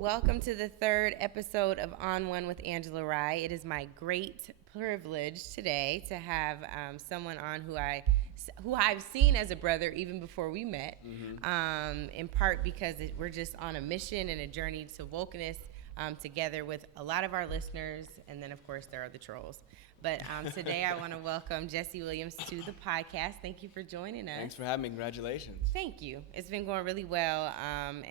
Welcome to the third episode of On One with Angela Rye. It is my great privilege today to have someone on who I've seen as a brother even before we met, in part because we're just on a mission and a journey to wokeness together with a lot of our listeners, and then, of course, there are the trolls. But today I want to welcome Jesse Williams to the podcast. Thank you for joining us. Thanks for having me. Congratulations. Thank you. It's been going really well.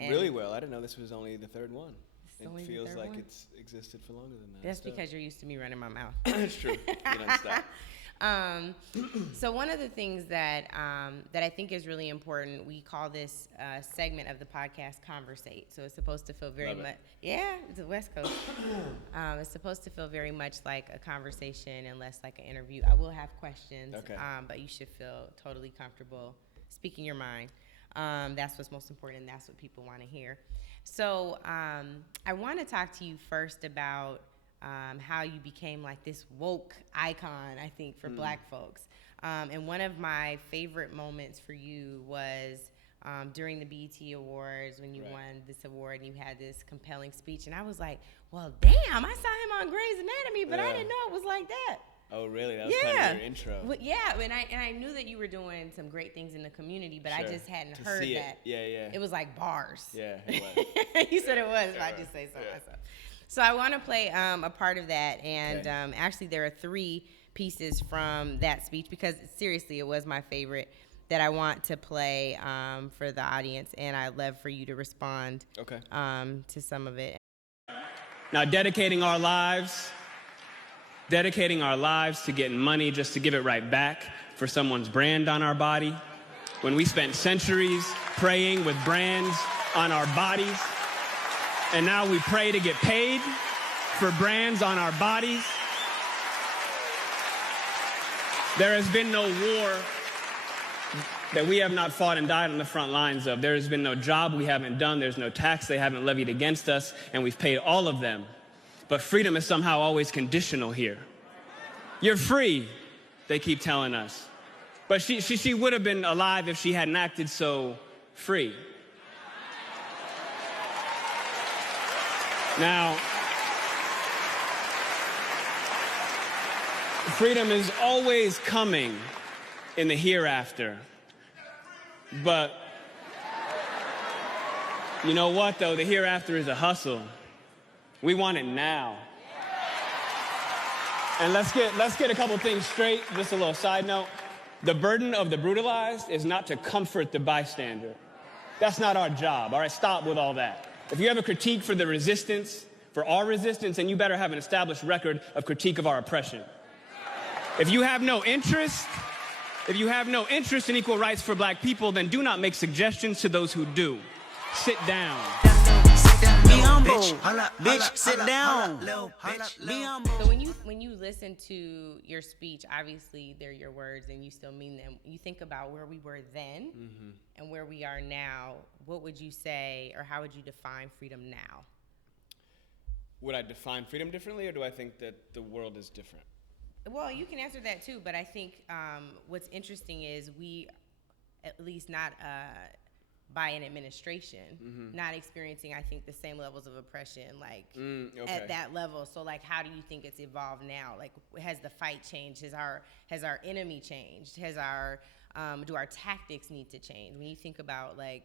Really well. I didn't know this was only the third one. It feels like one? it's existed for longer than that. That's because you're used to me running my mouth. It's true. You don't stop. So one of the things that I think is really important, we call this segment of the podcast "Conversate." So it's supposed to feel very much, it's the West Coast. It's supposed to feel very much like a conversation and less like an interview. I will have questions, but you should feel totally comfortable speaking your mind. That's what's most important, and that's what people want to hear. So I want to talk to you first about how you became like this woke icon, I think, for Black folks. And one of my favorite moments for you was during the BET Awards when you won this award and you had this compelling speech. And I was like, well, damn, I saw him on Grey's Anatomy, but I didn't know it was like that. Oh, really? That was kind of your intro. Well, and I knew that you were doing some great things in the community, but I just hadn't heard that. Yeah. It was like bars. Yeah, it was. You said it was, but I just say so myself. So I want to play a part of that, and actually there are three pieces from that speech because seriously, it was my favorite that I want to play for the audience, and I'd love for you to respond to some of it. Now, dedicating our lives to getting money just to give it right back for someone's brand on our body, when we spent centuries praying with brands on our bodies, and now we pray to get paid for brands on our bodies. There has been no war that we have not fought and died on the front lines of. There has been no job we haven't done. There's no tax they haven't levied against us, and we've paid all of them. But freedom is somehow always conditional here. You're free, they keep telling us. But she would have been alive if she hadn't acted so free. Now, freedom is always coming in the hereafter. But you know what, though? The hereafter is a hustle. We want it now. And let's get a couple things straight. Just a little side note. The burden of the brutalized is not to comfort the bystander. That's not our job. All right, stop with all that. If you have a critique for the resistance, for our resistance, then you better have an established record of critique of our oppression. If you have no interest in equal rights for Black people, then do not make suggestions to those who do. Sit down. Be humble, bitch. Sit down. Be humble. So when you listen to your speech, obviously they're your words and you still mean them. You think about where we were then and where we are now. What would you say, or how would you define freedom now? Would I define freedom differently, or do I think that the world is different? Well, you can answer that too, but I think what's interesting is we, at least not by an administration, not experiencing, I think, the same levels of oppression, like at that level. So, like, how do you think it's evolved now? Like, has the fight changed? Has our enemy changed? Do our tactics need to change? When you think about like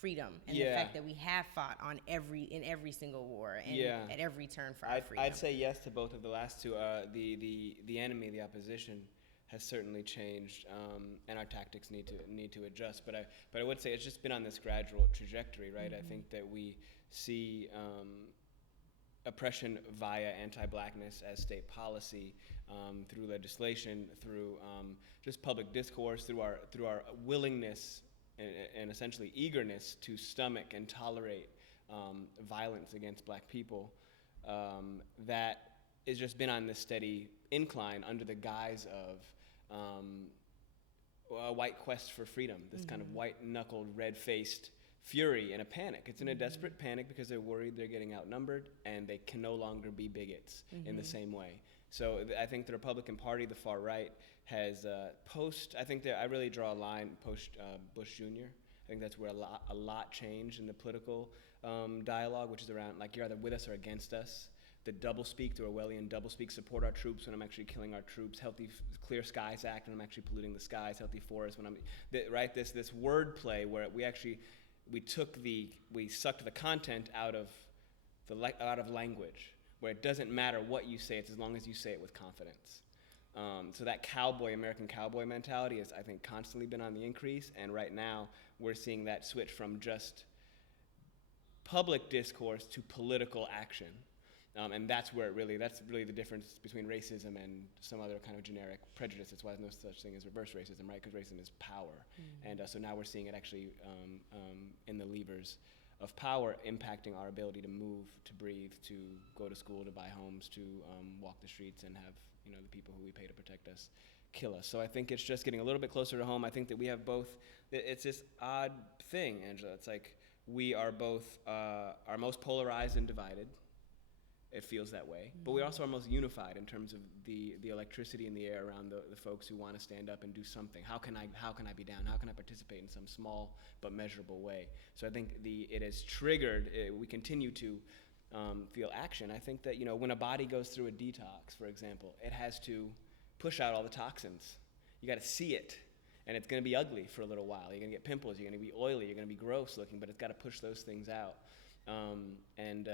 freedom and the fact that we have fought in every single war and at every turn for our freedom. I'd say yes to both of the last two. The enemy, the opposition, has certainly changed, and our tactics need to adjust. But I would say it's just been on this gradual trajectory, right? I think that we see oppression via anti-Blackness as state policy, through legislation, through just public discourse, through our willingness and essentially eagerness to stomach and tolerate violence against Black people. That has just been on this steady incline under the guise of a white quest for freedom, this kind of white-knuckled, red-faced fury and a panic. It's in a desperate panic because they're worried they're getting outnumbered and they can no longer be bigots in the same way. So I think the Republican Party, the far right, has I really draw a line post Bush Jr. I think that's where a lot changed in the political dialogue, which is around like you're either with us or against us. The doublespeak, the Orwellian doublespeak, support our troops when I'm actually killing our troops. Healthy, Clear Skies Act when I'm actually polluting the skies. Healthy forests when I'm right. This wordplay where we sucked the content out of language, where it doesn't matter what you say, it's as long as you say it with confidence. So that American cowboy mentality has, I think, constantly been on the increase, and right now we're seeing that switch from just public discourse to political action. And that's really the difference between racism and some other kind of generic prejudice. That's why there's no such thing as reverse racism, right? Because racism is power. And so now we're seeing it actually in the levers of power impacting our ability to move, to breathe, to go to school, to buy homes, to walk the streets and have the people who we pay to protect us kill us. So I think it's just getting a little bit closer to home. I think that we have both. It's this odd thing, Angela. It's like we are both are most polarized and divided. It feels that way. But we also are most unified in terms of the electricity in the air around the folks who want to stand up and do something. How can I be down? How can I participate in some small but measurable way? So I think it has triggered, we continue to feel action. I think that, when a body goes through a detox, for example, it has to push out all the toxins. You got to see it. And it's going to be ugly for a little while. You're going to get pimples. You're going to be oily. You're going to be gross looking, but it's got to push those things out. And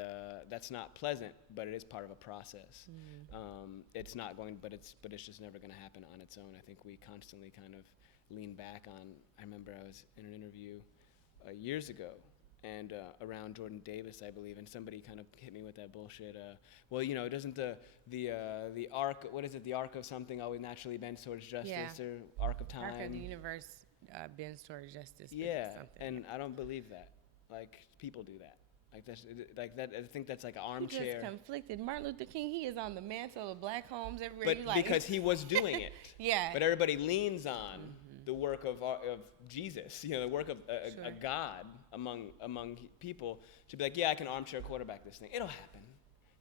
that's not pleasant, but it is part of a process. It's not going, but it's just never going to happen on its own. I think we constantly kind of lean back on. I remember I was in an interview years ago, and around Jordan Davis, I believe, and somebody kind of hit me with that bullshit. Doesn't the arc? What is it? The arc of something always naturally bends towards justice, or arc of time? Arc of the universe bends towards justice. Yeah, and I don't believe that. Like people do that. Like that. I think that's like an armchair. He just conflicted. Martin Luther King, he is on the mantle of black homes everywhere. But because he was doing it. Yeah. But everybody leans on the work of Jesus, the work of a God among people to be like, yeah, I can armchair quarterback this thing. It'll happen.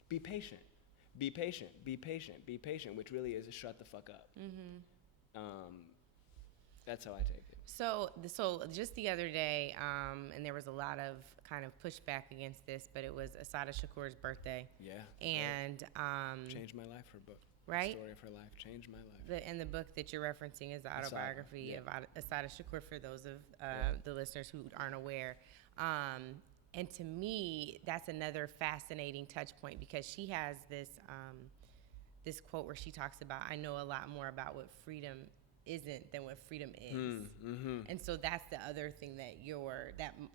Be patient. Be patient. Be patient. Be patient. Which really is a shut the fuck up. That's how I take it. So just the other day, and there was a lot of kind of pushback against this, but it was Assata Shakur's birthday. Yeah. And changed my life, her book. Right? The story of her life changed my life. And the book that you're referencing is the autobiography of Assata Shakur, for those of the listeners who aren't aware. And to me, that's another fascinating touch point, because she has this quote where she talks about, I know a lot more about what freedom isn't than what freedom is. And so that's the other thing that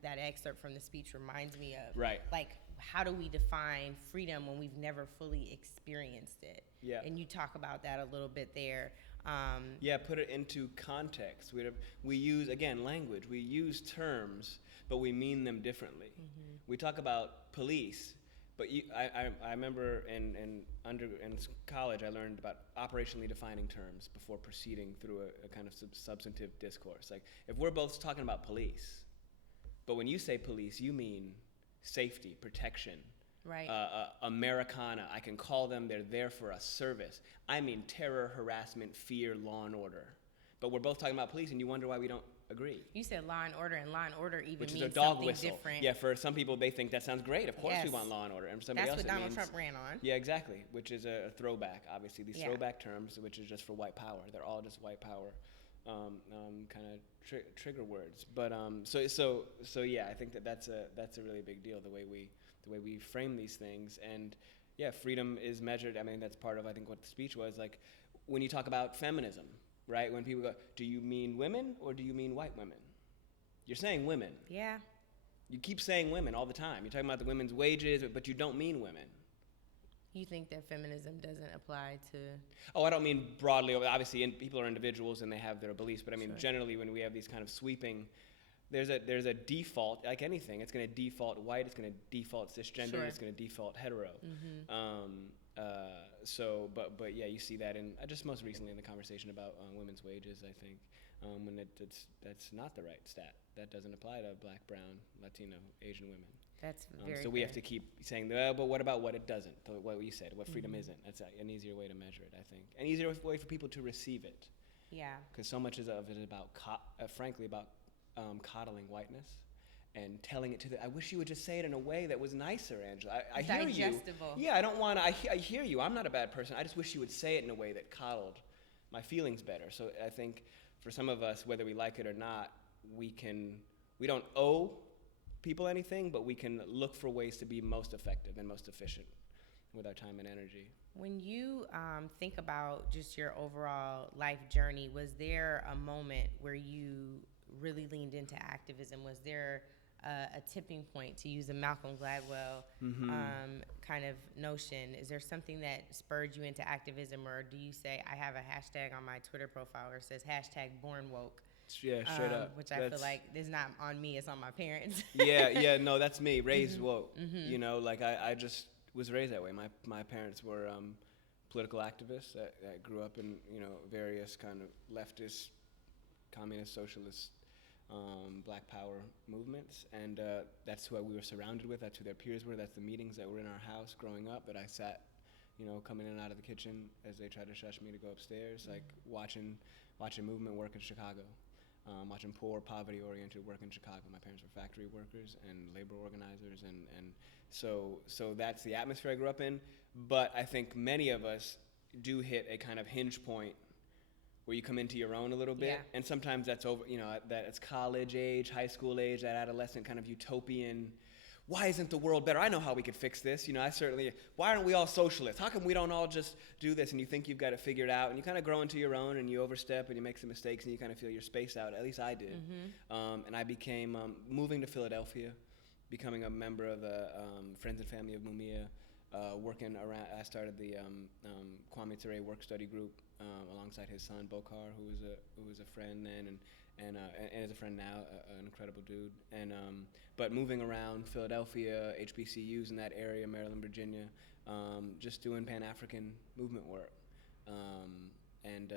that excerpt from the speech reminds me of. Right. Like, how do we define freedom when we've never fully experienced it? Yeah. And you talk about that a little bit there. Put it into context. We use, again, language. We use terms, but we mean them differently. We talk about police, but I remember in college I learned about operationally defining terms before proceeding through a kind of substantive discourse. Like, if we're both talking about police, but when you say police, you mean safety, protection, right? Americana. I can call them. They're there for a service. I mean terror, harassment, fear, law and order. But we're both talking about police, and you wonder why we don't agree. You said law and order, and law and order even which means is a dog something whistle. Different. Yeah, for some people they think that sounds great. Of course we want law and order. And for somebody That's else what it Donald means, Trump ran on. Yeah, exactly. Which is a throwback. Obviously, these throwback terms, which is just for white power. They're all just white power, kind of trigger words. But so yeah, I think that's a really big deal. The way we frame these things, and yeah, freedom is measured. I mean, that's part of I think what the speech was like. When you talk about feminism, right? When people go, do you mean women or do you mean white women? You're saying women. Yeah. You keep saying women all the time. You're talking about the women's wages, but you don't mean women. You think that feminism doesn't apply to... Oh, I don't mean broadly. Obviously, people are individuals and they have their beliefs, but I mean generally when we have these kind of sweeping, there's a default, like anything. It's going to default white, it's going to default cisgender, it's going to default hetero. But yeah, you see that in just most recently in the conversation about women's wages, I think, when that's not the right stat. That doesn't apply to black, brown, Latino, Asian women. That's very so we have to keep saying, but what about what it doesn't? What you said, what freedom isn't. That's an easier way to measure it, I think. An easier way for people to receive it. Yeah. Because so much of it is about, frankly, about coddling whiteness and telling it to I wish you would just say it in a way that was nicer, Angela. I hear you. Digestible. Yeah, I don't want to, I hear you. I'm not a bad person. I just wish you would say it in a way that coddled my feelings better. So I think for some of us, whether we like it or not, we don't owe people anything, but we can look for ways to be most effective and most efficient with our time and energy. When you think about just your overall life journey, was there a moment where you really leaned into activism? Was there a tipping point, to use a Malcolm Gladwell kind of notion? Is there something that spurred you into activism, or do you say, I have a hashtag on my Twitter profile where it says #BornWoke? Yeah, straight up. Which I feel like is not on me, it's on my parents. yeah, no, that's me, raised woke. You know, like I just was raised that way. My parents were political activists that grew up in, you know, various kind of leftist, communist, socialist, Black Power movements, and that's who we were surrounded with. That's who their peers were. That's the meetings that were in our house growing up. That I sat, you know, coming in and out of the kitchen as they tried to shush me to go upstairs, like watching movement work in Chicago, watching poor, poverty-oriented work in Chicago. My parents were factory workers and labor organizers, and so that's the atmosphere I grew up in. But I think many of us do hit a kind of hinge point where you come into your own a little bit, and sometimes that's over, you know, that it's college age, high school age, that adolescent kind of utopian, why isn't the world better? I know how we could fix this, you know, why aren't we all socialists? How come we don't all just do this? And you think you've got it figured out, and you kind of grow into your own, and you overstep, and you make some mistakes, and you kind of feel you're spaced out, at least I did. And I became, moving to Philadelphia, becoming a member of the Friends and Family of Mumia, working around, I started the Kwame Ture work study group, alongside his son Bokar, who was a friend then and is a friend now, an incredible dude. And but moving around Philadelphia, HBCUs in that area, Maryland, Virginia, just doing Pan-African movement work. And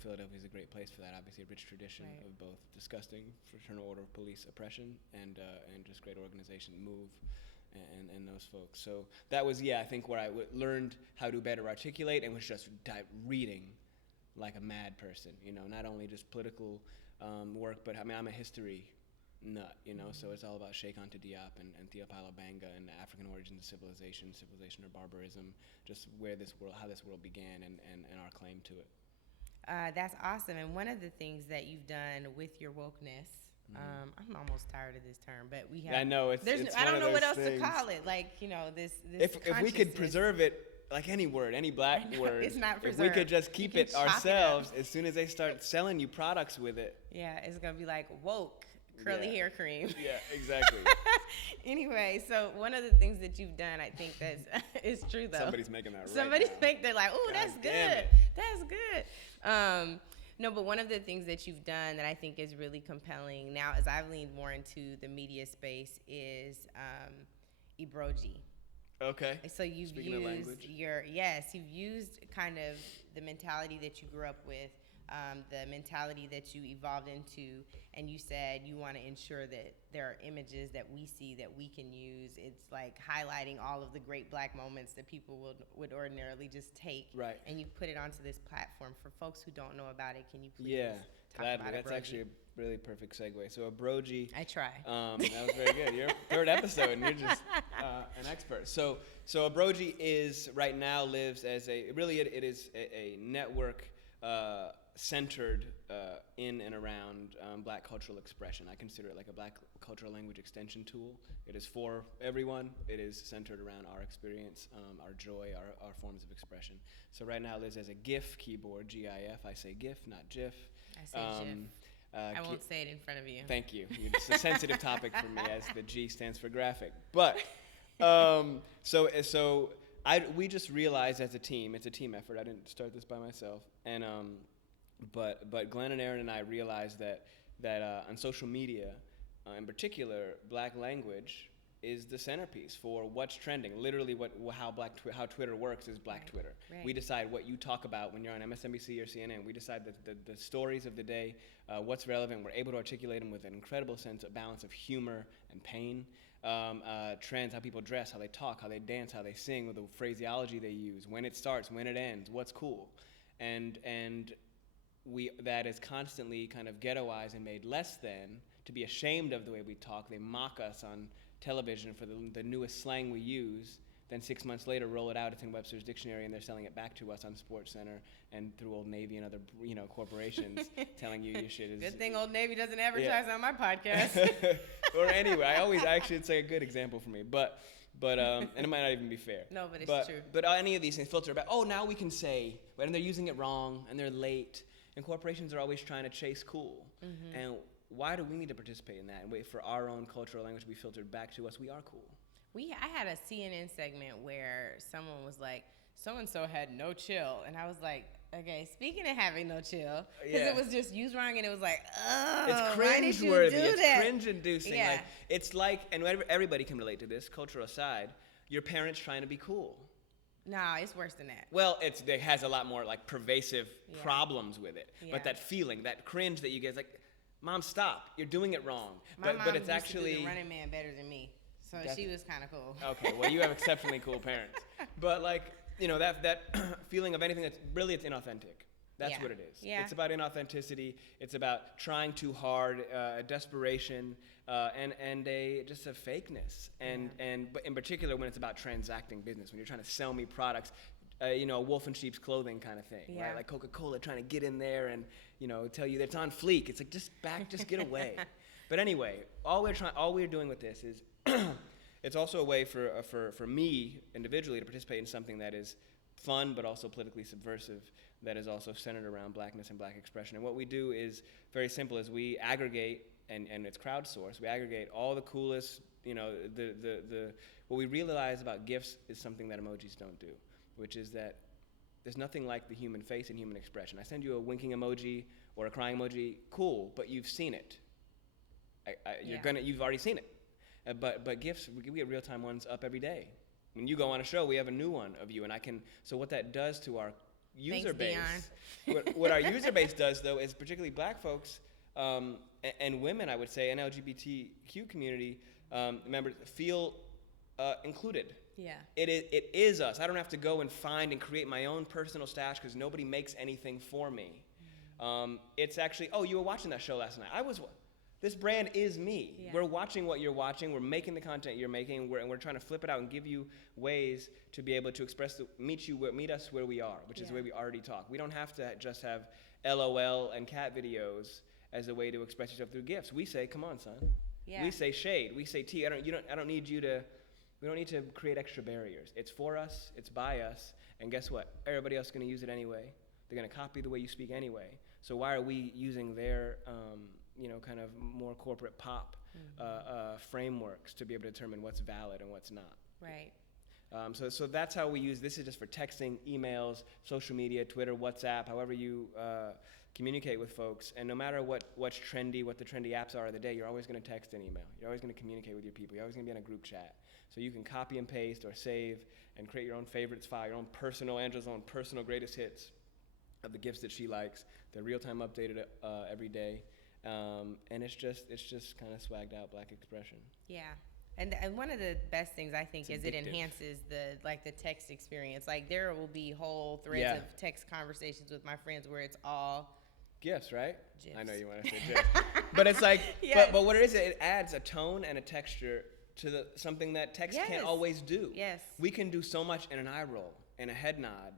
Philadelphia is a great place for that. Obviously, a rich tradition of both disgusting fraternal order of police oppression and just great organization, MOVE. And those folks. So that was, I think where I learned how to better articulate and was just reading like a mad person, you know, not only just political work, but I mean, I'm a history nut, you know, so it's all about Sheikh Anta Diop and Theophilo Banga and the African origins of civilization or barbarism, just how this world began and our claim to it. That's awesome. And one of the things that you've done with your wokeness, I'm almost tired of this term, but we have. I know it's. I don't know what else things. to call it. Like, you know, this. If we could preserve it, like any word, any black word, it's not preserved. If we could just keep it ourselves, as soon as they start selling you products with it. Yeah, it's gonna be like woke curly hair cream. Yeah, exactly. Anyway, so one of the things that you've done, I think is true though. Somebody's making that. They're like, oh, that's good. It. That's good. No, but one of the things that you've done that I think is really compelling now, as I've leaned more into the media space, is Ebroji. Okay. So you've used you've used kind of the mentality that you grew up with, the mentality that you evolved into, and you said you want to ensure that there are images that we see that we can use. It's like highlighting all of the great black moments that people would ordinarily just take. Right. And you put it onto this platform. For folks who don't know about it, can you please talk gladly. about That's Ebroji? actually a really perfect segue. So Ebroji. I try. That was very good. Your third episode, and you're just an expert. So Ebroji lives as it is a network centered in and around black cultural expression. I consider it like a black cultural language extension tool. It is for everyone. It is centered around our experience, our joy, our forms of expression. So right now it lives as a GIF keyboard, GIF. I say GIF, not GIF. I say GIF. I won't say it in front of you. Thank you. It's a sensitive topic for me, as the G stands for graphic. But we just realized as a team, it's a team effort. I didn't start this by myself, and but Glenn and Aaron and I realized that on social media, in particular, black language is the centerpiece for what's trending. Literally, how Twitter works is Black Twitter. Right. We decide what you talk about when you're on MSNBC or CNN. We decide the stories of the day, what's relevant. We're able to articulate them with an incredible balance of humor and pain. Trends, how people dress, how they talk, how they dance, how they sing, with the phraseology they use, when it starts, when it ends, what's cool, and that is constantly kind of ghettoized and made less than to be ashamed of the way we talk. They mock us on television for the newest slang we use. Then 6 months later, roll it out. It's in Webster's Dictionary, and they're selling it back to us on SportsCenter and through Old Navy and other, corporations, telling you your shit is. Good thing Old Navy doesn't advertise on my podcast. Or anyway, actually, it's like a good example for me, but and it might not even be fair. No, but it's true. But any of these things filter back. Oh, now we can say, and they're using it wrong, and they're late, and corporations are always trying to chase cool. Mm-hmm. And why do we need to participate in that and wait for our own cultural language to be filtered back to us? We are cool. I had a CNN segment where someone was like, so-and-so had no chill. And I was like, okay, speaking of having no chill, because it was just used wrong, and it was like, oh, it's why did you cringeworthy. do It's that? cringe-inducing. Yeah. It's like, and everybody can relate to this, cultural aside, your parents trying to be cool. No, it's worse than that. Well, it has a lot more like pervasive problems with it. Yeah. But that feeling, that cringe that you get, like, Mom, stop, you're doing it wrong. My mom but it's used actually to do the Running Man better than me. So she was kind of cool. Okay, well, you have exceptionally cool parents. But like, that feeling of anything that's really, it's inauthentic. That's what it is. Yeah. It's about inauthenticity. It's about trying too hard, desperation, and just a fakeness. But in particular, when it's about transacting business, when you're trying to sell me products, a wolf in sheep's clothing kind of thing, right? Like Coca-Cola trying to get in there and tell you that it's on fleek. It's like just get away. But anyway, all we're doing with this is. It's also a way for me individually to participate in something that is fun but also politically subversive, that is also centered around blackness and black expression. And what we do is very simple: is we aggregate, and it's crowdsourced. We aggregate all the coolest, what we realize about GIFs is something that emojis don't do, which is that there's nothing like the human face and human expression. I send you a winking emoji or a crying emoji, cool, but you've seen it. You've already seen it. But GIFs, we get real-time ones up every day. When you go on a show, we have a new one of you, and so what that does to our user base, what our user base does, though, is particularly black folks and women, I would say, and LGBTQ community members feel included. Yeah. It is us. I don't have to go and find and create my own personal stash because nobody makes anything for me. It's actually, oh, you were watching that show last night. This brand is me. Yeah. We're watching what you're watching. We're making the content you're making, and we're trying to flip it out and give you ways to be able to meet us where we are, which is the way we already talk. We don't have to just have LOL and cat videos as a way to express yourself through GIFs. We say, come on, son. Yeah. We say shade. We say tea. We don't need to create extra barriers. It's for us. It's by us. And guess what? Everybody else is going to use it anyway. They're going to copy the way you speak anyway. So why are we using their kind of more corporate pop frameworks to be able to determine what's valid and what's not. Right. So that's how we use this. Is just for texting, emails, social media, Twitter, WhatsApp, however you communicate with folks. And no matter what's trendy, what the trendy apps are of the day, you're always going to text and email. You're always going to communicate with your people. You're always going to be in a group chat. So you can copy and paste or save and create your own favorites file, your own Angela's own personal greatest hits of the GIFs that she likes. They're real-time updated every day. And it's just kind of swagged out black expression. Yeah. And one of the best things I think is it enhances the text experience. Like there will be whole threads of text conversations with my friends where it's all GIFs, right? GIFs. I know you want to say GIFs. But it's like, but what it is, it adds a tone and a texture to something that text can't always do. Yes. We can do so much in an eye roll and a head nod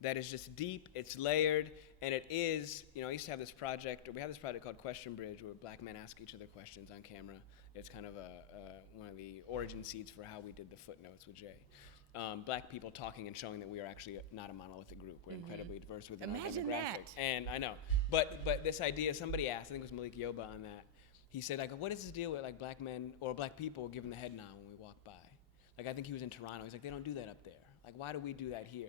that is just deep, it's layered, and it is, I used to have this project, or we have this project called Question Bridge, where black men ask each other questions on camera. It's kind of one of the origin seeds for how we did the footnotes with Jay. Black people talking and showing that we are actually not a monolithic group. We're incredibly diverse within our demographic. That. And I know, but this idea, somebody asked, I think it was Malik Yoba on that, he said, like, what is this deal with like black men or black people giving the head nod when we walk by? Like, I think he was in Toronto. He's like, they don't do that up there. Like, why do we do that here?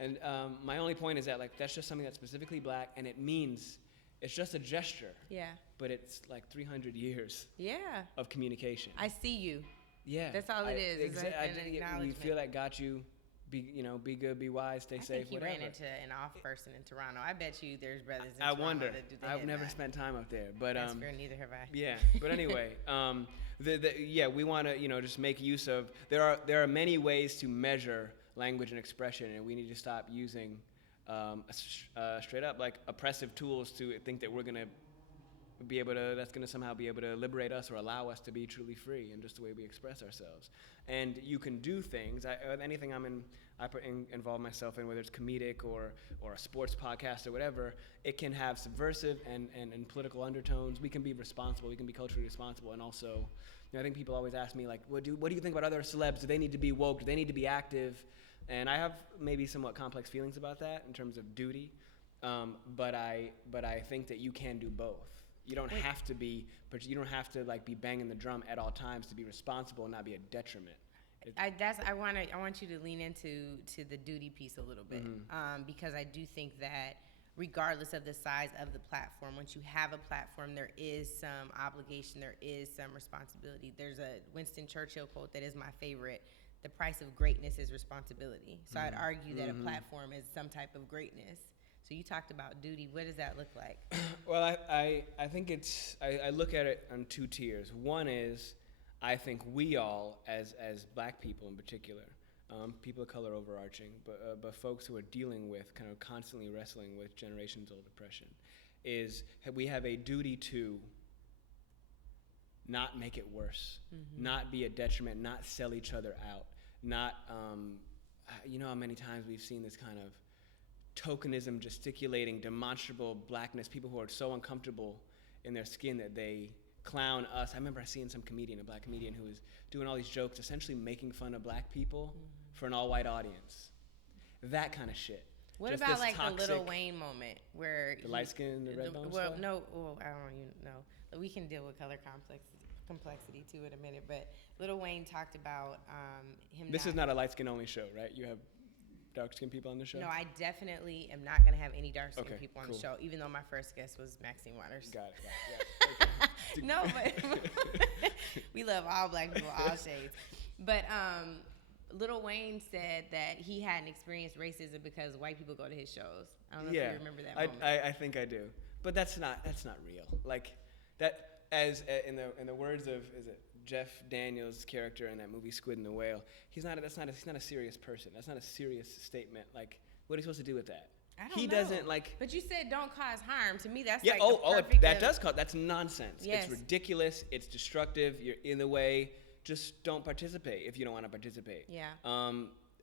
And my only point is that that's just something that's specifically black, and it means it's just a gesture. Yeah. But it's like 300 years. Yeah. Of communication. I see you. Yeah. That's all it is. You feel that got you. Be good, be wise, stay safe. I think he ran into an off person in Toronto. I bet you there's brothers in Toronto. I wonder. That do the I've never spent time up there, but that's fair. Neither have I. Yeah. But anyway, we want to just make use of. There are many ways to measure language and expression, and we need to stop using straight up like oppressive tools to think that we're gonna that's gonna somehow be able to liberate us or allow us to be truly free in just the way we express ourselves. And you can do things. Anything involve myself in, whether it's comedic or a sports podcast or whatever, it can have subversive and political undertones. We can be responsible. We can be culturally responsible, and also, I think people always ask me like, what do you think about other celebs? Do they need to be woke? Do they need to be active? And I have maybe somewhat complex feelings about that in terms of duty, but I think that you can do both. You don't have to be, but you don't have to like be banging the drum at all times to be responsible and not be a detriment. I want you to lean into the duty piece a little bit, because I do think that regardless of the size of the platform, once you have a platform, there is some obligation, there is some responsibility. There's a Winston Churchill quote that is my favorite: "The price of greatness is responsibility." So I'd argue that a platform is some type of greatness. So you talked about duty. What does that look like? Well, I think I look at it on two tiers. One is, I think we all, as black people in particular, people of color overarching, but folks who are dealing with, kind of constantly wrestling with generations-old oppression, we have a duty to not make it worse, not be a detriment, not sell each other out, not, you know how many times we've seen this kind of tokenism, gesticulating, demonstrable blackness, people who are so uncomfortable in their skin that they clown us. I remember seeing some comedian, a black comedian, who was doing all these jokes, essentially making fun of black people for an all-white audience. That kind of shit. What Just about this like the Lil Wayne moment where the light skin, the red bone well, stuff? no, I don't even know. We can deal with color complexity too in a minute. But Lil Wayne talked about him. This is not a light skin only show, right? You have dark skinned people on the show? No, I definitely am not going to have any dark skinned people on the show, even though my first guest was Maxine Waters. Got it. Yeah. Okay. No, but we love all black people, all shades. But Lil Wayne said that he hadn't experienced racism because white people go to his shows. I don't know if you remember that moment. I think I do. But that's not real. Like that, as in the words of, is it Jeff Daniels' character in that movie Squid and the Whale, he's not a serious person. That's not a serious statement. Like, what are you supposed to do with that? I don't know. He doesn't like. But you said don't cause harm. To me, that's yeah. like That's nonsense. Yes. It's ridiculous. It's destructive. You're in the way. Just don't participate if you don't want to participate. Yeah.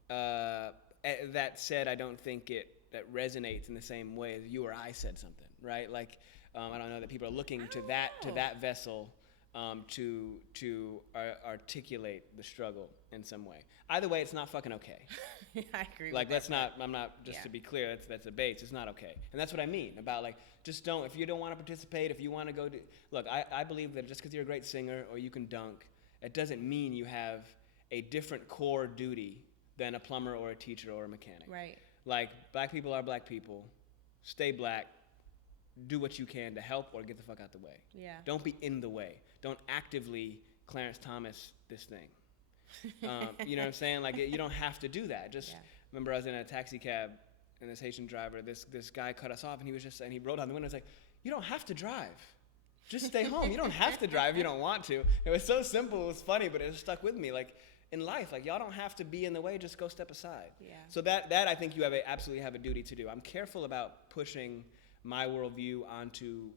That said, I don't think that resonates in the same way as you or I said something, right? Like, I don't know that people are looking to that vessel to articulate the struggle in some way. Either way, it's not fucking okay. I agree. Like, with that. I'm not, just to be clear, that's a base. It's not okay. And that's what I mean about, like, just don't, if you don't want to participate, if you want to go do, look, I believe that just because you're a great singer or you can dunk, it doesn't mean you have a different core duty than a plumber or a teacher or a mechanic. Right. Like, black people are black people. Stay black. Do what you can to help or get the fuck out the way. Yeah. Don't be in the way. Don't actively Clarence Thomas this thing. You know what I'm saying? Like, you don't have to do that. Just remember, I was in a taxi cab, and this Haitian driver, this guy cut us off, and he rolled down the window. He's like, "You don't have to drive. Just stay home. You don't have to drive if you don't want to." It was so simple. It was funny, but it just stuck with me. Like, in life, like, y'all don't have to be in the way. Just go step aside. Yeah. So that I think you absolutely have a duty to do. I'm careful about pushing my worldview onto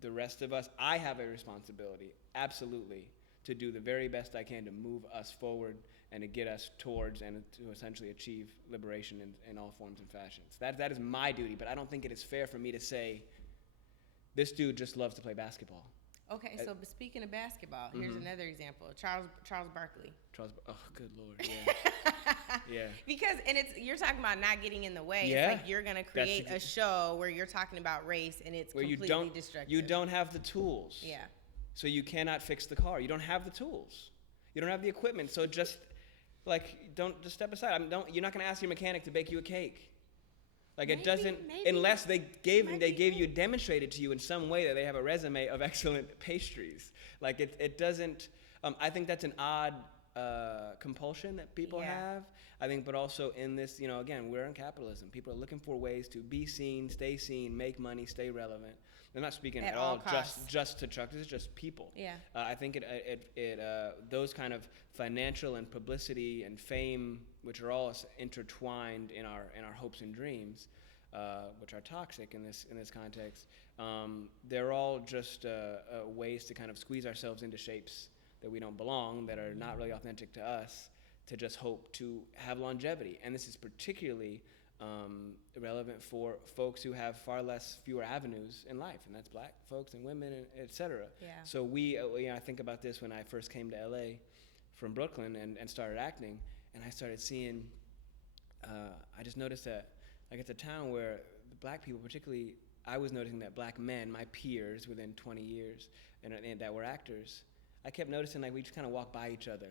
the rest of us. I have a responsibility, absolutely, to do the very best I can to move us forward and to get us towards and to essentially achieve liberation in all forms and fashions. That is my duty, but I don't think it is fair for me to say, this dude just loves to play basketball. Okay, so speaking of basketball, here's another example. Charles Barkley. Oh, good Lord, yeah. Yeah. Because, and you're talking about not getting in the way. Yeah. It's like you're going to create a show where you're talking about race and it's where completely destructive. You don't have the tools. Yeah. So you cannot fix the car. You don't have the tools. You don't have the equipment. So just step aside. You're not going to ask your mechanic to bake you a cake. Like, it doesn't, unless they demonstrated to you in some way that they have a resume of excellent pastries. Like, it doesn't, I think that's an odd compulsion that people have. I think, but also in this, again, we're in capitalism. People are looking for ways to be seen, stay seen, make money, stay relevant. I'm not speaking at all just to Chuck. This is just people. Yeah. I think those kind of financial and publicity and fame, which are all intertwined in our hopes and dreams, which are toxic in this context. They're all just ways to kind of squeeze ourselves into shapes that we don't belong, that are not really authentic to us, to just hope to have longevity. And this is particularly relevant for folks who have fewer avenues in life, and that's black folks and women, and et cetera. Yeah. So I think about this when I first came to LA from Brooklyn and started acting, and I started seeing, I just noticed that, like, it's a town where the black people, particularly, I was noticing that black men, my peers within 20 years, and that were actors, I kept noticing, like, we just kind of walk by each other.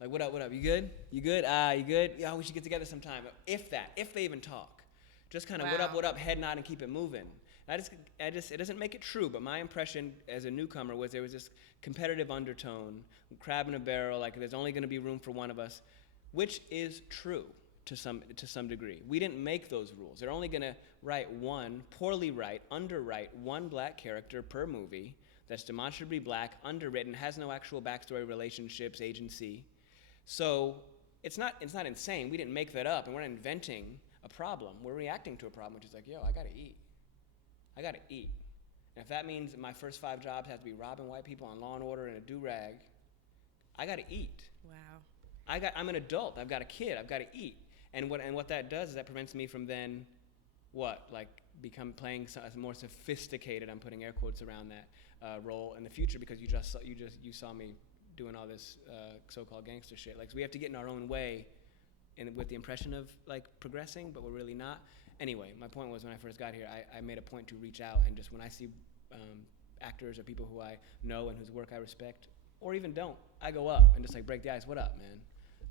Like, what up, you good? You good? You good? Yeah, we should get together sometime. If they even talk. Just kind of what up, head nod and keep it moving. It doesn't make it true, but my impression as a newcomer was there was this competitive undertone, crab in a barrel, like there's only gonna be room for one of us, which is true to some degree. We didn't make those rules. They're only gonna underwrite one black character per movie that's demonstrably black, underwritten, has no actual backstory, relationships, agency. So it's not insane. We didn't make that up, and we're not inventing a problem. We're reacting to a problem, which is like, yo, I gotta eat. And if that means my first 5 jobs have to be robbing white people on Law and Order in a do-rag, I gotta eat. Wow. I'm an adult. I've got a kid. I've gotta eat. And what that does is that prevents me from then, playing a more sophisticated, I'm putting air quotes around that, role in the future, because you saw me doing all this so-called gangster shit. Like, so we have to get in our own way with the impression of, like, progressing, but we're really not. Anyway, my point was, when I first got here, I made a point to reach out, and just when I see actors or people who I know and whose work I respect, or even don't, I go up and just, like, break the ice. What up, man?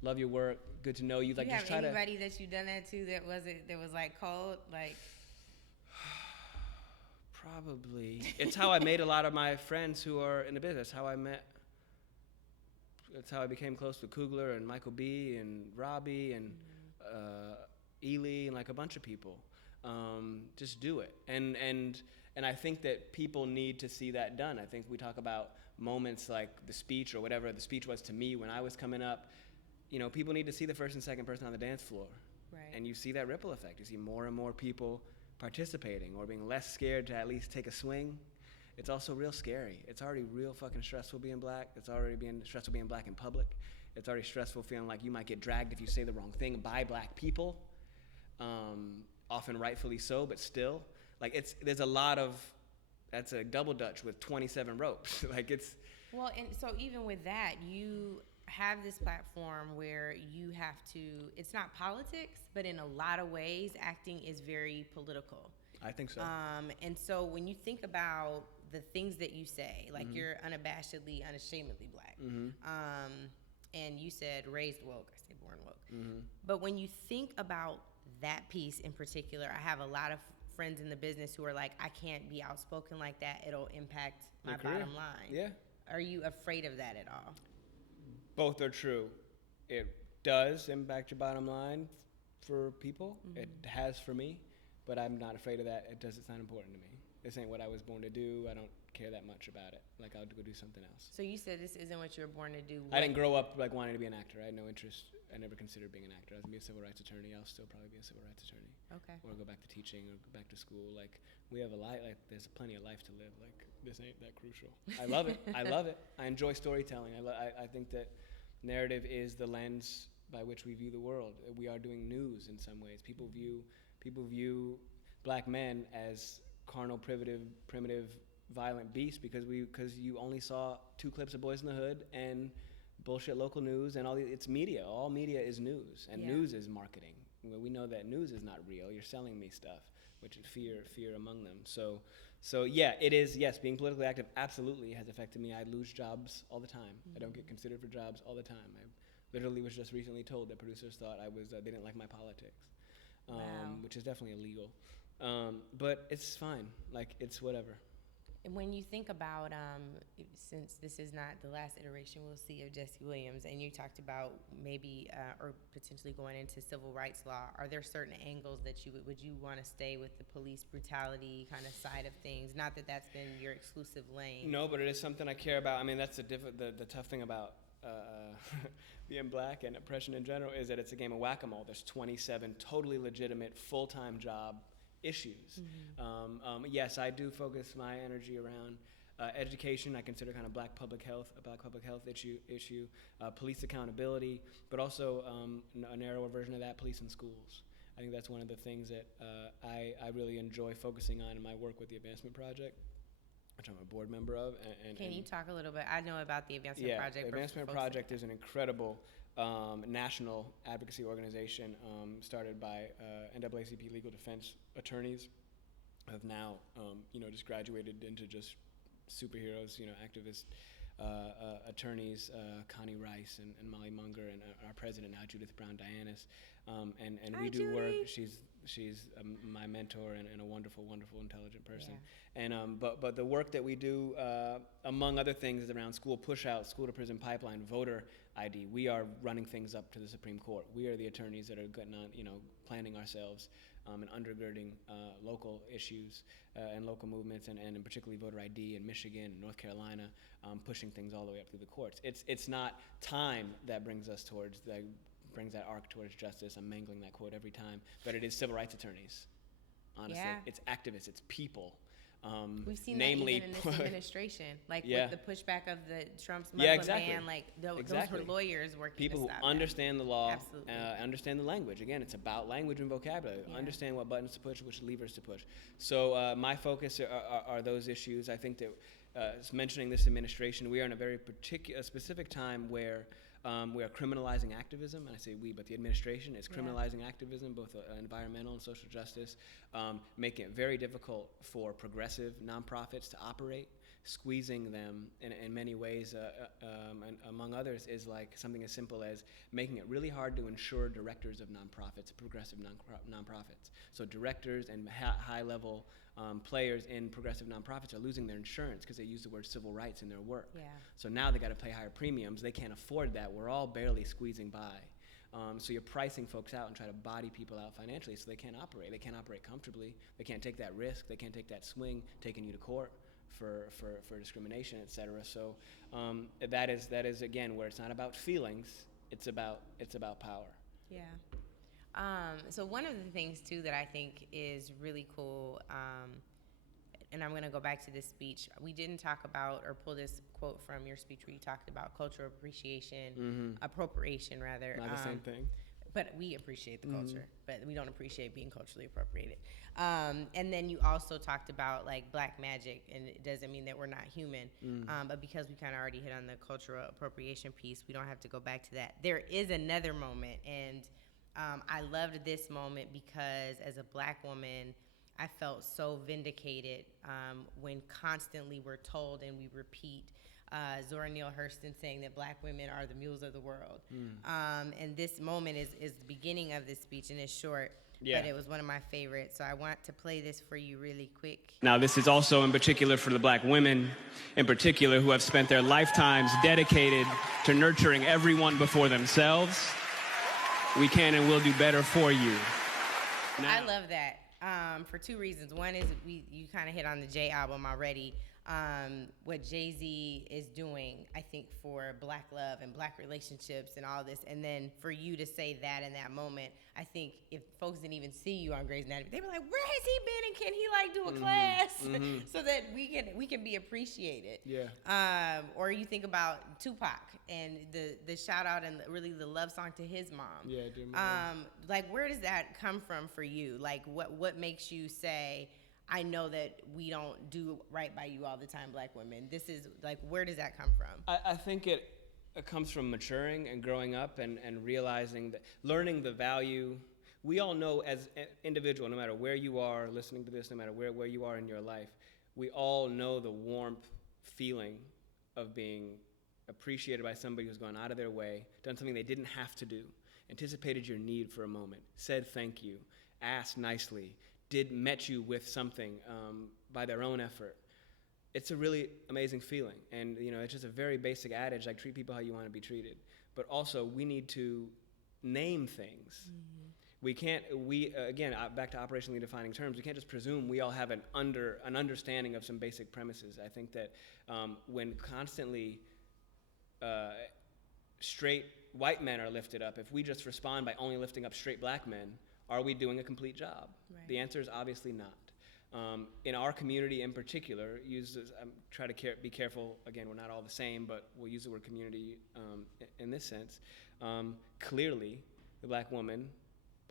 Love your work. Good to know you. Like, you just have try anybody that you done that to that was like cold, like? Probably. It's how I made a lot of my friends who are in the business. That's how I became close with Kugler and Michael B. and Robbie and Ely and, like, a bunch of people. Just do it. And I think that people need to see that done. I think we talk about moments like the speech or whatever the speech was to me when I was coming up. You know, people need to see the first and second person on the dance floor. Right. And you see that ripple effect. You see more and more people participating or being less scared to at least take a swing. It's also real scary. It's already real fucking stressful being black. It's already being stressful being black in public. It's already stressful feeling like you might get dragged if you say the wrong thing by black people. Often rightfully so, but still. Like, there's a lot of, that's a double dutch with 27 ropes. Like, it's. Well, and so even with that, you have this platform where you have to, it's not politics, but in a lot of ways, acting is very political. I think so. And so when you think about the things that you say, like, you're unashamedly black. And you said raised woke, I said born woke. But when you think about that piece in particular, I have a lot of friends in the business who are like, I can't be outspoken like that. It'll impact my bottom line. Yeah. Are you afraid of that at all? Both are true. It does impact your bottom line for people. It has for me, but I'm not afraid of that. It's not important to me. This ain't what I was born to do. I don't care that much about it. Like, I'll go do something else. So you said this isn't what you were born to do. I didn't grow up, like, wanting to be an actor. I had no interest. I never considered being an actor. I was going to be a civil rights attorney. I'll still probably be a civil rights attorney. Okay. Or go back to teaching or go back to school. Like, we have a life. Like, there's plenty of life to live. Like, this ain't that crucial. I love it. I love it. I enjoy storytelling. I think that narrative is the lens by which we view the world. We are doing news in some ways. People view black men as carnal, primitive, violent beasts because you only saw 2 clips of Boys in the Hood and bullshit local news and it's media. All media is news, and news is marketing. We know that news is not real. You're selling me stuff, which is fear among them. So yeah, it is. Yes, being politically active absolutely has affected me. I lose jobs all the time. I don't get considered for jobs all the time. I literally was just recently told that producers thought they didn't like my politics, which is definitely illegal. But it's fine. Like, it's whatever. And when you think about, since this is not the last iteration we'll see of Jesse Williams, and you talked about maybe or potentially going into civil rights law, are there certain angles that would you want to stay with the police brutality kind of side of things? Not that that's been your exclusive lane. No, but it is something I care about. I mean, that's the tough thing about being black and oppression in general is that it's a game of whack-a-mole. There's 27 totally legitimate full-time job issues. Yes, I do focus my energy around education. I consider kind of black public health issue, police accountability, but also a narrower version of that, police in schools. I think that's one of the things that I really enjoy focusing on in my work with the Advancement Project, which I'm a board member of. Can you talk a little bit? I know about the Advancement Project. The Advancement Project is an incredible national advocacy organization started by NAACP legal defense attorneys who have now, just graduated into just superheroes, activist attorneys, Connie Rice and Molly Munger, and our president now, Judith Brown Dianis. And we do work. She's my mentor and a wonderful, wonderful, intelligent person. Yeah. And but the work that we do, among other things, is around school push-out, school to prison pipeline, voter ID. We are running things up to the Supreme Court. We are the attorneys that are getting on, planning ourselves and undergirding local issues and local movements, and particularly voter ID in Michigan and North Carolina, pushing things all the way up through the courts. It's not time that brings us towards brings that arc towards justice. I'm mangling that quote every time, but it is civil rights attorneys. Honestly, it's activists, it's people. We've seen namely, that even in this administration, with the pushback of the Trump's Muslim ban. Those were lawyers working. People to stop who understand the law, understand the language. Again, it's about language and vocabulary. Understand what buttons to push, which levers to push. So my focus are those issues. I think that mentioning this administration, we are in a very specific time where we are criminalizing activism, and I say we, but the administration is criminalizing activism, both environmental and social justice, making it very difficult for progressive nonprofits to operate, squeezing them in many ways, and among others is like something as simple as making it really hard to insure directors of nonprofits, progressive nonprofits. So directors and high-level players in progressive nonprofits are losing their insurance because they use the word civil rights in their work. Yeah. So now they got to pay higher premiums. They can't afford that. We're all barely squeezing by. So you're pricing folks out and try to body people out financially, so they can't operate. They can't operate comfortably. They can't take that risk. They can't take that swing, taking you to court for discrimination, et cetera. So that is again where it's not about feelings. It's about power. Yeah. So one of the things too that I think is really cool, and I'm going to go back to this speech. We didn't talk about or pull this quote from your speech where you talked about cultural appreciation, appropriation rather. Not the same thing. But we appreciate the culture, but we don't appreciate being culturally appropriated. And then you also talked about black magic, and it doesn't mean that we're not human, but because we kind of already hit on the cultural appropriation piece, we don't have to go back to that. There is another moment, and I loved this moment because as a black woman, I felt so vindicated when constantly we're told and we repeat Zora Neale Hurston saying that black women are the mules of the world. And this moment is the beginning of this speech, and it's short, but it was one of my favorites. So I want to play this for you really quick. Now, this is also in particular for the black women, in particular, who have spent their lifetimes dedicated to nurturing everyone before themselves. We can and will do better for you. Now, I love that for two reasons. One is you kind of hit on the Jay album already. What Jay-Z is doing, I think, for black love and black relationships and all this, and then for you to say that in that moment, I think if folks didn't even see you on Grey's Anatomy, they were like, where has he been, and can he do a class so that we can be appreciated. Yeah. Or you think about Tupac and the shout out and really the love song to his mom. Yeah, dear mom. Where does that come from for you? What makes you say, I know that we don't do right by you all the time, black women. This is where does that come from? I think it comes from maturing and growing up and realizing that, learning the value. We all know as an individual, no matter where you are listening to this, no matter where you are in your life, we all know the warmth feeling of being appreciated by somebody who's gone out of their way, done something they didn't have to do, anticipated your need for a moment, said thank you, asked nicely, met you with something by their own effort. It's a really amazing feeling. And, it's just a very basic adage, treat people how you want to be treated. But also, we need to name things. We can't, again, back to operationally defining terms, we can't just presume we all have an understanding of some basic premises. I think that when constantly straight white men are lifted up, if we just respond by only lifting up straight black men, are we doing a complete job? Right. The answer is obviously not. In our community in particular, try to be careful, again, we're not all the same, but we'll use the word community in this sense. Clearly, the black woman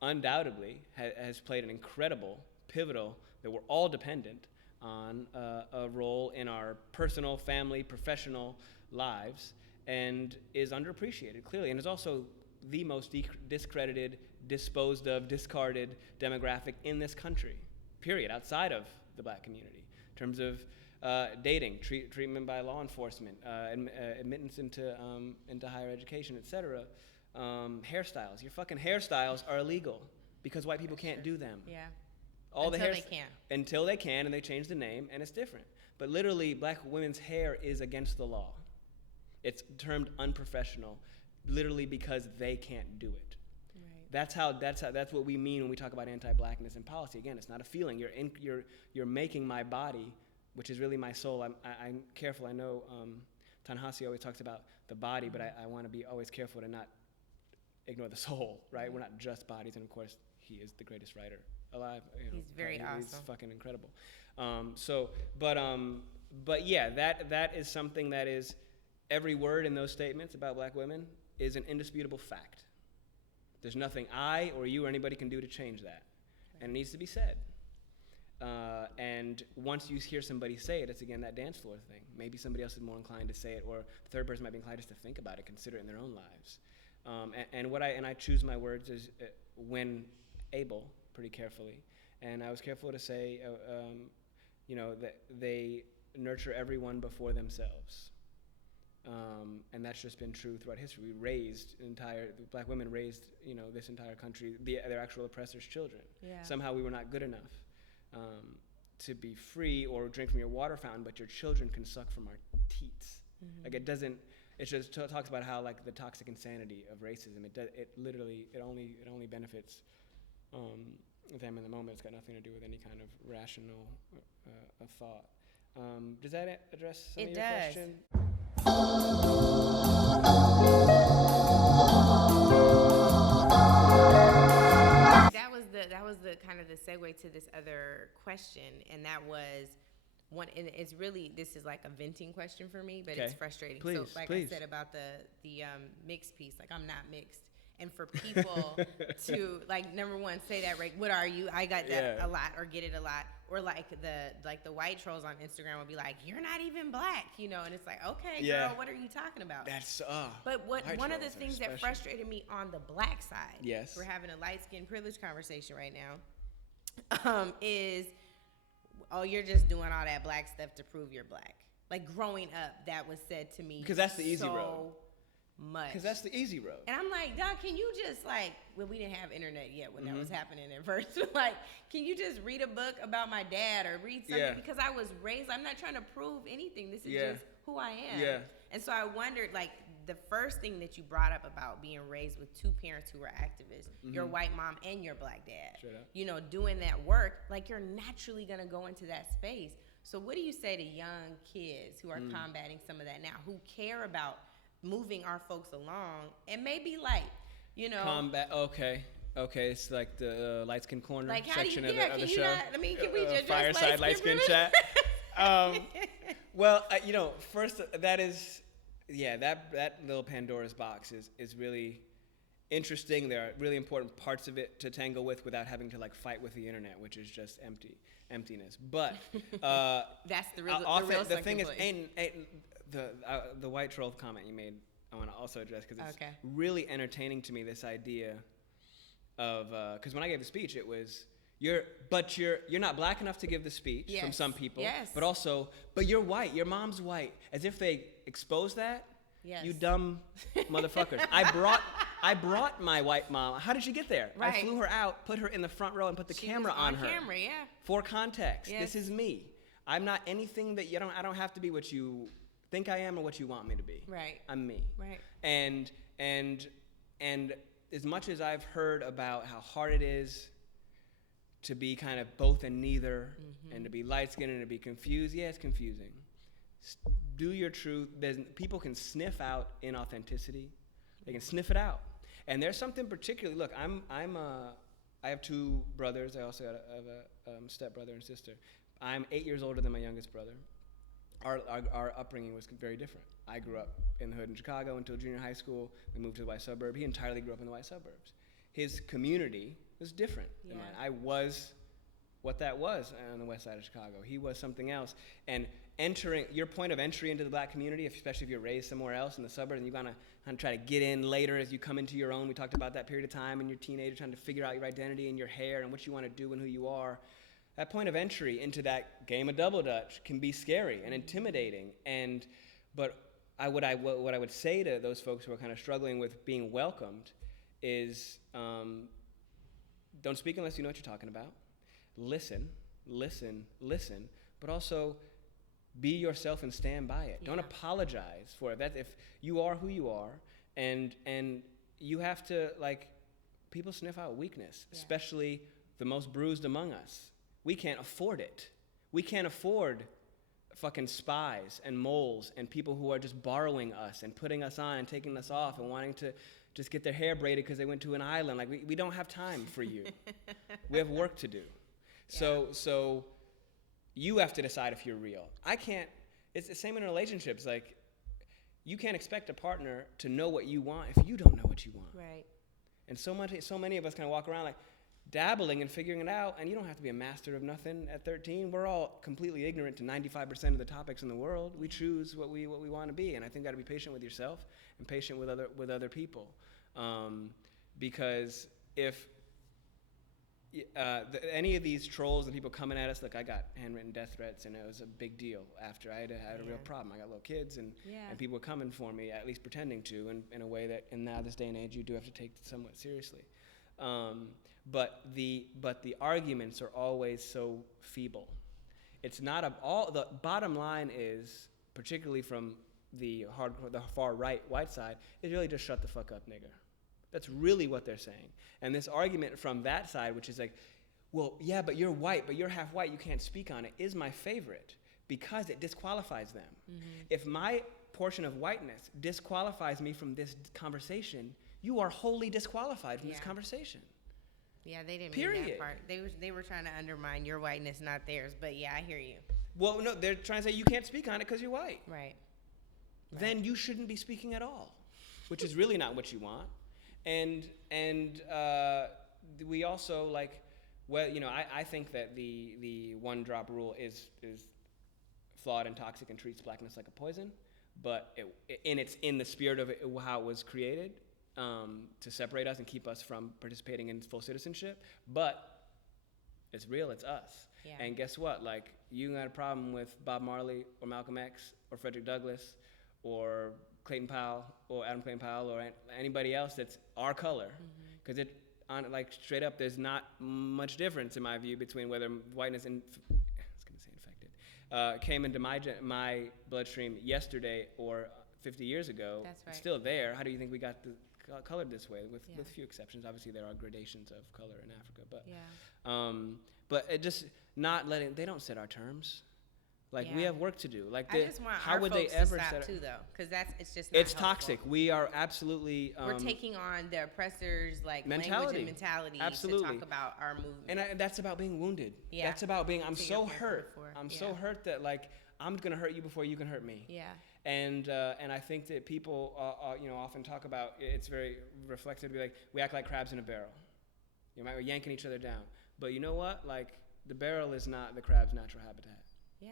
undoubtedly has played an incredible, pivotal, that we're all dependent on a role in our personal, family, professional lives, and is underappreciated, clearly, and is also the most discredited, disposed of, discarded demographic in this country, period, outside of the black community, in terms of dating, treatment by law enforcement, admittance into higher education, et cetera. Hairstyles. Your fucking hairstyles are illegal because white people can't do them. Yeah. Until they can, and they change the name, and it's different. But literally, black women's hair is against the law. It's termed unprofessional, literally because they can't do it. Right. That's what we mean when we talk about anti-blackness in policy. Again, it's not a feeling. You're making my body, which is really my soul. I'm careful. I know Ta-Nehisi always talks about the body, but I want to be always careful to not ignore the soul. Right? We're not just bodies, and of course, he is the greatest writer alive. He's very awesome. He's fucking incredible. But yeah, that is something that is, every word in those statements about black women is an indisputable fact. There's nothing I or you or anybody can do to change that. And it needs to be said. And once you hear somebody say it, it's again that dance floor thing. Maybe somebody else is more inclined to say it, or the third person might be inclined just to think about it, consider it in their own lives. And I choose my words as when able, pretty carefully. And I was careful to say, that they nurture everyone before themselves. And that's just been true throughout history. Black women raised, this entire country, their actual oppressors' children. Yeah. Somehow we were not good enough to be free or drink from your water fountain, but your children can suck from our teats. Mm-hmm. Like it just talks about how like the toxic insanity of racism. It only benefits them in the moment. It's got nothing to do with any kind of rational thought. Does that address some of your question? That was the kind of the segue to this other question, and that was one. And it's really, this is like a venting question for me, but it's frustrating. Please, so, like please. I said about the mixed piece, like I'm not mixed. And for people to, like, number one, say that, right? What are you? I got that a lot, or get it a lot, or like the white trolls on Instagram will be like, "You're not even black," and it's like, okay, girl, what are you talking about? That's But one of the things that frustrated me on the black side, yes, we're having a light skin privilege conversation right now, is, you're just doing all that black stuff to prove you're black. Like growing up, that was said to me because that's the easy road. Much. Because that's the easy road. And I'm like, Doc, can you just we didn't have internet yet when that was happening at first. Like, can you just read a book about my dad or read something? Yeah. Because I was raised, I'm not trying to prove anything. This is just who I am. Yeah. And so I wondered, like, the first thing that you brought up about being raised with two parents who were activists, your white mom and your black dad, doing that work, like you're naturally going to go into that space. So what do you say to young kids who are combating some of that now, who care about moving our folks along and maybe combat? Okay, it's like the light skin corner section of the show. Can we just fireside light skin chat? First that is that little Pandora's box is really interesting. There are really important parts of it to tangle with without having to fight with the internet, which is just emptiness. But that's the real the thing is, the white troll comment you made, I want to also address because it's really entertaining to me, this idea of because when I gave the speech, it was you're not black enough to give the speech from some people, but you're white, your mom's white, as if they expose that. Yes. You dumb motherfuckers. I brought my white mom. How did she get there? Right. I flew her out, put her in the front row, and put the camera on her. For context. Yes. This is me. I'm not anything that I don't have to be what you think I am or what you want me to be. Right. I'm me. Right. And as much as I've heard about how hard it is to be kind of both and neither, and to be light-skinned and to be confused, it's confusing. Do your truth. People can sniff out inauthenticity. They can sniff it out. And there's something particularly, look, I have two brothers. I also have a stepbrother and sister. I'm 8 years older than my youngest brother. Our upbringing was very different. I grew up in the hood in Chicago until junior high school. We moved to the white suburb. He entirely grew up in the white suburbs. His community was different than mine. I was what that was on the west side of Chicago. He was something else. And your point of entry into the black community, especially if you're raised somewhere else in the suburbs and you're gonna try to get in later as you come into your own. We talked about that period of time in your teenager trying to figure out your identity and your hair and what you want to do and who you are. That point of entry into that game of double dutch can be scary and intimidating. But what I would say to those folks who are kind of struggling with being welcomed is don't speak unless you know what you're talking about. Listen, but also be yourself and stand by it. Yeah. Don't apologize for it. If you are who you are, and you have to, like, people sniff out weakness, especially the most bruised among us. We can't afford it. We can't afford fucking spies and moles and people who are just borrowing us and putting us on and taking us off and wanting to just get their hair braided because they went to an island. Like, we don't have time for you. We have work to do. So you have to decide if you're real. I can't. It's the same in relationships. Like, you can't expect a partner to know what you want if you don't know what you want. Right. And so many of us kind of walk around like dabbling and figuring it out, and you don't have to be a master of nothing at 13. We're all completely ignorant to 95% of the topics in the world. We choose what we want to be, and I think you got to be patient with yourself and patient with other people, because if any of these trolls and people coming at us, like, I got handwritten death threats, and it was a big deal after I had a real problem. I got little kids, and people were coming for me, at least pretending to, in a way that in now this day and age you do have to take somewhat seriously. But the arguments are always so feeble. It's not the bottom line is, particularly from the far right white side, is really just shut the fuck up, nigger. That's really what they're saying. And this argument from that side, which is like, well, yeah, but you're white, but you're half white, you can't speak on it, is my favorite because it disqualifies them. Mm-hmm. If my portion of whiteness disqualifies me from this conversation, you are wholly disqualified from this conversation. Yeah, they didn't mean that part. They were trying to undermine your whiteness, not theirs. But yeah, I hear you. Well, no, they're trying to say you can't speak on it because you're white. Right. Then you shouldn't be speaking at all, which is really not what you want. And we also, like, well, you know, I think that the one drop rule is flawed and toxic and treats blackness like a poison, but it's in the spirit of how it was created, to separate us and keep us from participating in full citizenship. But it's real, it's us. Yeah. And guess what? Like, you got a problem with Bob Marley or Malcolm X or Frederick Douglass or Clayton Powell or Adam Clayton Powell or anybody else that's our color, because like, straight up, there's not much difference in my view between whether whiteness and infected came into my bloodstream yesterday or 50 years ago. That's right. It's still there. How do you think we got colored this way? With few exceptions, obviously there are gradations of color in Africa, but it just not letting. They don't set our terms. Like, we have work to do. Like, I just want how our would folks they ever to stop set too, though, because it's just not helpful. Toxic. We are absolutely. We're taking on the oppressors' language and mentality absolutely. to talk about our movement. And that's about being wounded. Yeah. That's about being. I'm so hurt. I'm so hurt that, like, I'm gonna hurt you before you can hurt me. Yeah. And I think that people often talk about, it's very reflective to be like, we act like crabs in a barrel. We're yanking each other down. But you know what? Like, the barrel is not the crab's natural habitat. Yeah.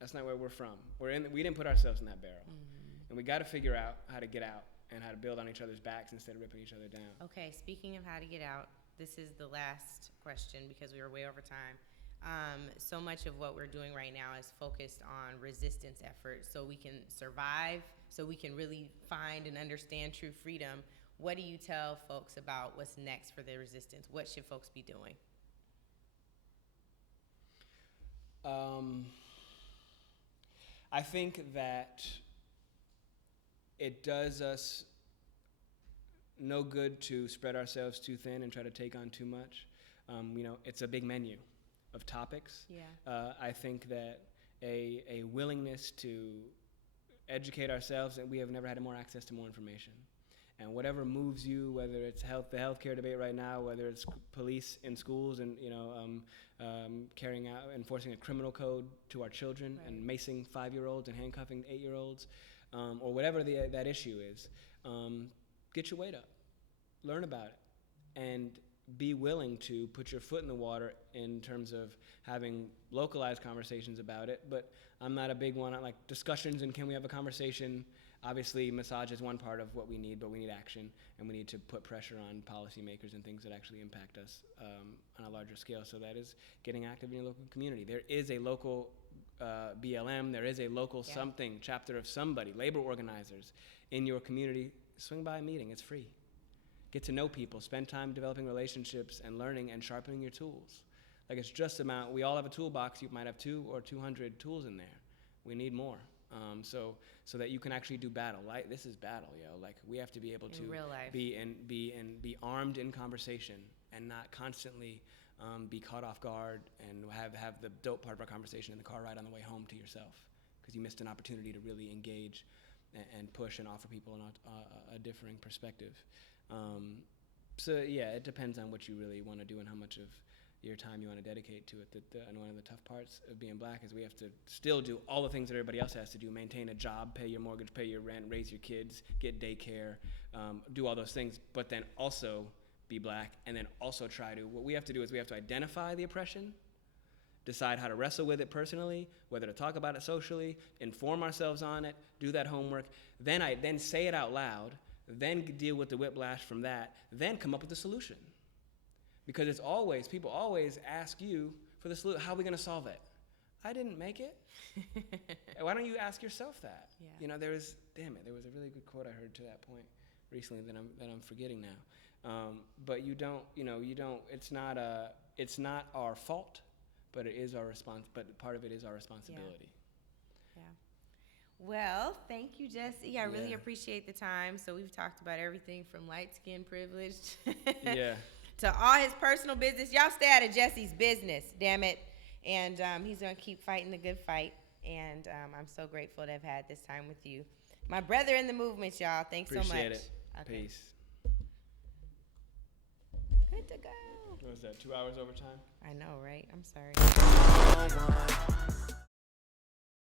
That's not where we're from. We didn't put ourselves in that barrel. Mm-hmm. And we got to figure out how to get out and how to build on each other's backs instead of ripping each other down. Okay, speaking of how to get out, this is the last question because we were way over time. So much of what we're doing right now is focused on resistance efforts so we can survive, so we can really find and understand true freedom. What do you tell folks about what's next for the resistance? What should folks be doing? I think that it does us no good to spread ourselves too thin and try to take on too much. It's a big menu of topics. Yeah. I think that a willingness to educate ourselves, and we have never had more access to more information. And whatever moves you, whether it's the healthcare debate right now, whether it's police in schools and enforcing a criminal code to our children and macing 5-year-olds and handcuffing 8-year-olds, or whatever that issue is, get your weight up, learn about it, and be willing to put your foot in the water in terms of having localized conversations about it. But I'm not a big one on like discussions and can we have a conversation. Obviously, massage is one part of what we need, but we need action, and we need to put pressure on policymakers and things that actually impact us on a larger scale. So that is getting active in your local community. There is a local BLM, there is a local something, chapter of somebody, labor organizers in your community. Swing by a meeting, it's free. Get to know people, spend time developing relationships and learning and sharpening your tools. Like it's just we all have a toolbox, you might have 2 or 200 tools in there. We need more. So that you can actually do battle. Like this is battle, yo. Like we have to be able to be armed in conversation and not constantly be caught off guard and have the dope part of our conversation in the car ride on the way home to yourself because you missed an opportunity to really engage and push and offer people a differing perspective. So yeah, it depends on what you really want to do and how much of your time you want to dedicate to it. And one of the tough parts of being black is we have to still do all the things that everybody else has to do: maintain a job, pay your mortgage, pay your rent, raise your kids, get daycare, do all those things, but then also be black, and then also what we have to do is we have to identify the oppression, decide how to wrestle with it personally, whether to talk about it socially, inform ourselves on it, do that homework, then say it out loud, then deal with the whiplash from that, then come up with a solution. Because people always ask you for the solution. How are we going to solve it? I didn't make it. Why don't you ask yourself that? Yeah. There was a really good quote I heard to that point recently that I'm forgetting now. But it's not our fault, but it is our but part of it is our responsibility. Yeah. Well, thank you, Jesse. I really appreciate the time. So we've talked about everything from light skin privilege to all his personal business. Y'all stay out of Jesse's business, damn it. And he's going to keep fighting the good fight. And I'm so grateful to have had this time with you. My brother in the movement, y'all. Thanks so much. Appreciate it. Okay. Peace. Good to go. What was that, 2 hours overtime? I know, right? I'm sorry.